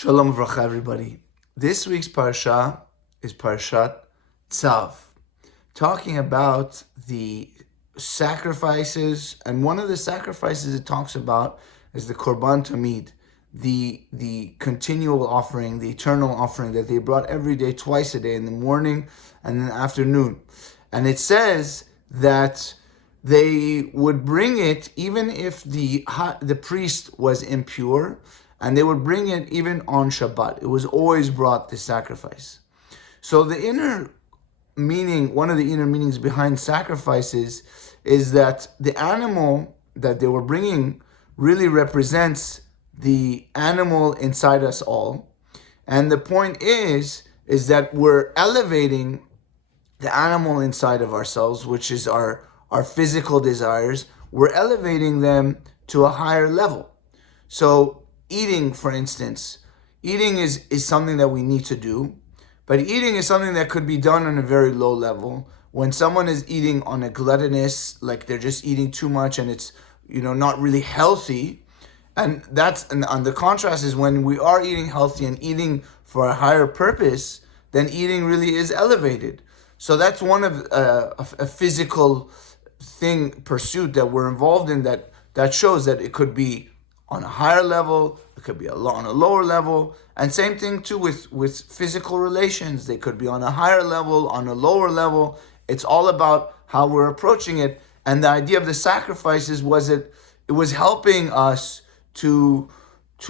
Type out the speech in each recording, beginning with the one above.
Shalom Vracha, everybody. This week's parasha is Parashat Tzav, talking about the sacrifices, and one of the sacrifices it talks about is the Korban Tamid, the continual offering, the eternal offering that they brought every day, twice a day, in the morning and in the afternoon. And it says that they would bring it even if the priest was impure, and they would bring it even on Shabbat. It was always brought, the sacrifice. So the inner meaning, one of the inner meanings behind sacrifices is that the animal that they were bringing really represents the animal inside us all. And the point is that we're elevating the animal inside of ourselves, which is our physical desires. We're elevating them to a higher level. So eating, for instance, eating is something that we need to do, but eating is something that could be done on a very low level. When someone is eating on a gluttonous, like they're just eating too much and it's, not really healthy. And on the contrast is when we are eating healthy and eating for a higher purpose, then eating really is elevated. So that's one of a physical pursuit that we're involved in that shows that it could be on a higher level, it could be on a lower level, and same thing too with physical relations. They could be on a higher level, on a lower level. It's all about how we're approaching it. And the idea of the sacrifices was it was helping us to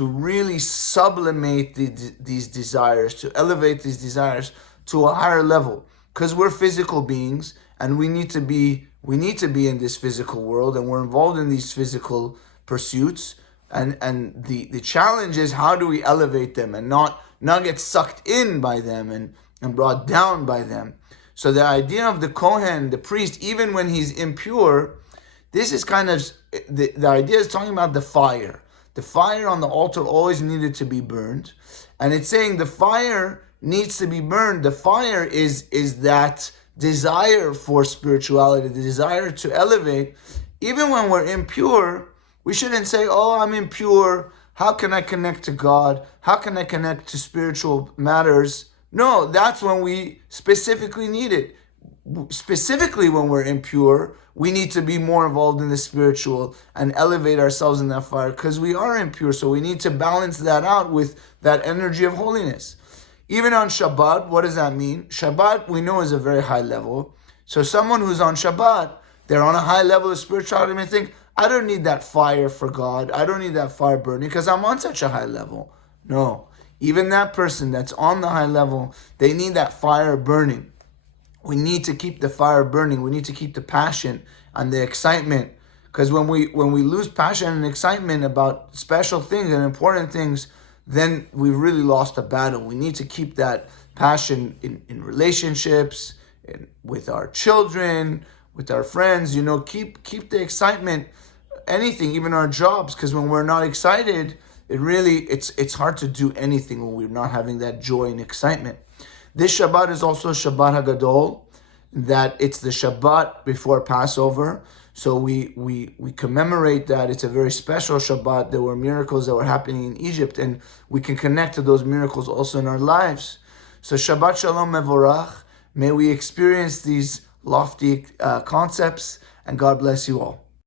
really sublimate these desires, to elevate these desires to a higher level. Because we're physical beings, and we need to be in this physical world, and we're involved in these physical pursuits. And the challenge is, how do we elevate them and not get sucked in by them and brought down by them? So the idea of the Kohen, the priest, even when he's impure, this is kind of, the idea is talking about the fire. The fire on the altar always needed to be burned. And it's saying the fire needs to be burned. The fire is that desire for spirituality, the desire to elevate. Even when we're impure, we shouldn't say, oh, I'm impure. How can I connect to God? How can I connect to spiritual matters? No, that's when we specifically need it. Specifically when we're impure, we need to be more involved in the spiritual and elevate ourselves in that fire, because we are impure. So we need to balance that out with that energy of holiness. Even on Shabbat, what does that mean? Shabbat, we know, is a very high level. So someone who's on Shabbat, they're on a high level of spirituality, may think, I don't need that fire for God. I don't need that fire burning because I'm on such a high level. No, even that person that's on the high level, they need that fire burning. We need to keep the fire burning. We need to keep the passion and the excitement, because when we lose passion and excitement about special things and important things, then we've really lost a battle. We need to keep that passion in relationships, with our children, with our friends. Keep the excitement. Anything, even our jobs, because when we're not excited, it's hard to do anything when we're not having that joy and excitement. This Shabbat is also Shabbat hagadol, that it's the Shabbat before Passover. So we commemorate that. It's a very special Shabbat. There were miracles that were happening in Egypt, and we can connect to those miracles also in our lives. So Shabbat Shalom Mevorach. May we experience these lofty concepts, and God bless you all.